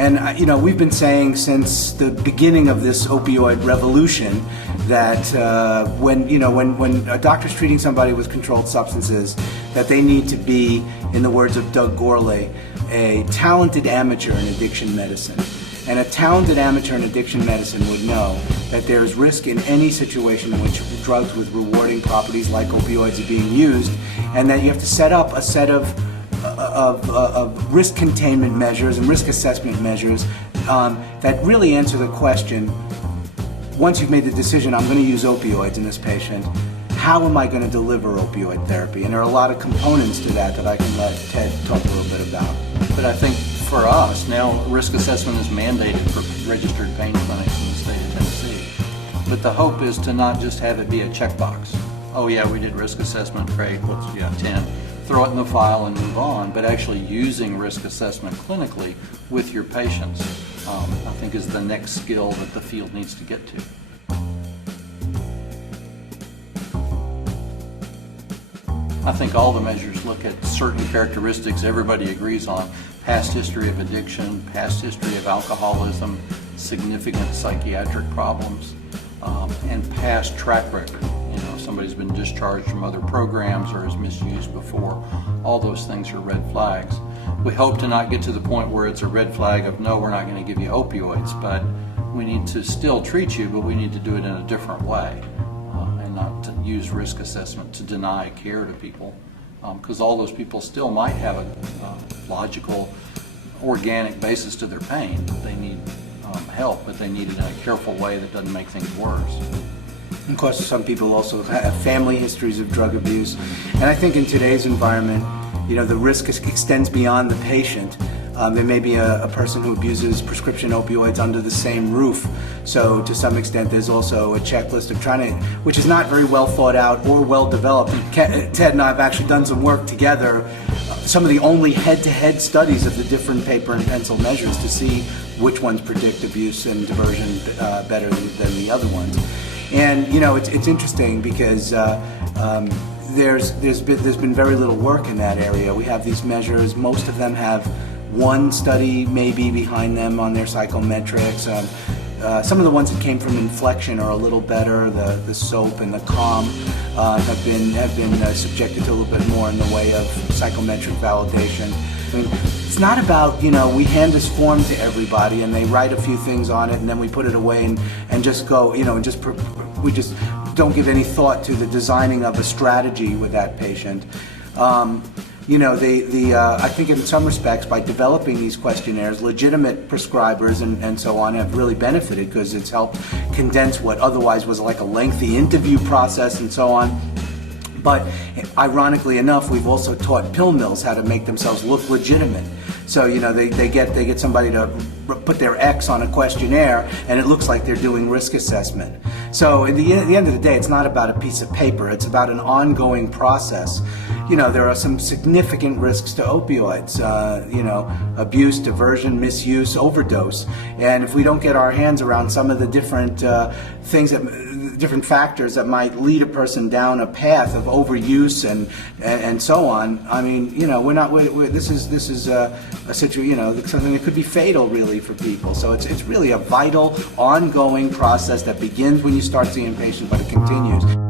And we've been saying since the beginning of this opioid revolution that when a doctor's treating somebody with controlled substances, that they need to be, in the words of Doug Gourlay, a talented amateur in addiction medicine. And a talented amateur in addiction medicine would know that there is risk in any situation in which drugs with rewarding properties like opioids are being used, and that you have to set up a set of risk containment measures and risk assessment measures that really answer the question, once you've made the decision, I'm going to use opioids in this patient, how am I going to deliver opioid therapy? And there are a lot of components to that I can let Ted talk a little bit about. But I think for us, now risk assessment is mandated for registered pain clinics in the state of Tennessee. But the hope is to not just have it be a checkbox. Oh yeah, we did risk assessment, great, let's 10. Throw it in the file and move on, but actually using risk assessment clinically with your patients, I think is the next skill that the field needs to get to. I think all the measures look at certain characteristics everybody agrees on: past history of addiction, past history of alcoholism, significant psychiatric problems, and past track record. If somebody's been discharged from other programs or has misused before, all those things are red flags. We hope to not get to the point where it's a red flag of, no, we're not going to give you opioids, but we need to still treat you, but we need to do it in a different way. Not to use risk assessment to deny care to people, because all those people still might have a logical, organic basis to their pain. They need help, but they need it in a careful way that doesn't make things worse. Of course, some people also have family histories of drug abuse, and I think in today's environment, the risk extends beyond the patient. There may be a person who abuses prescription opioids under the same roof. So to some extent, there's also a checklist of which is not very well thought out or well developed. Ted and I have actually done some work together, some of the only head-to-head studies of the different paper and pencil measures to see which ones predict abuse and diversion better than the other ones. And it's interesting because there's been very little work in that area. We have these measures. Most of them have one study maybe behind them on their psychometrics. Some of the ones that came from Inflection are a little better. The SOAP and the CALM have been subjected to a little bit more in the way of psychometric validation. I mean, it's not about, we hand this form to everybody and they write a few things on it and then we put it away and just go, we just don't give any thought to the designing of a strategy with that patient. I think in some respects, by developing these questionnaires, legitimate prescribers and so on have really benefited because it's helped condense what otherwise was like a lengthy interview process and so on. But ironically enough, we've also taught pill mills how to make themselves look legitimate. So they get somebody to put their X on a questionnaire, and it looks like they're doing risk assessment. So at the end of the day, it's not about a piece of paper. It's about an ongoing process. There are some significant risks to opioids. Abuse, diversion, misuse, overdose. And if we don't get our hands around some of the different different factors that might lead a person down a path of overuse and so on. I mean, this is a situation, something that could be fatal really for people. So it's really a vital, ongoing process that begins when you start seeing a patient, but it continues.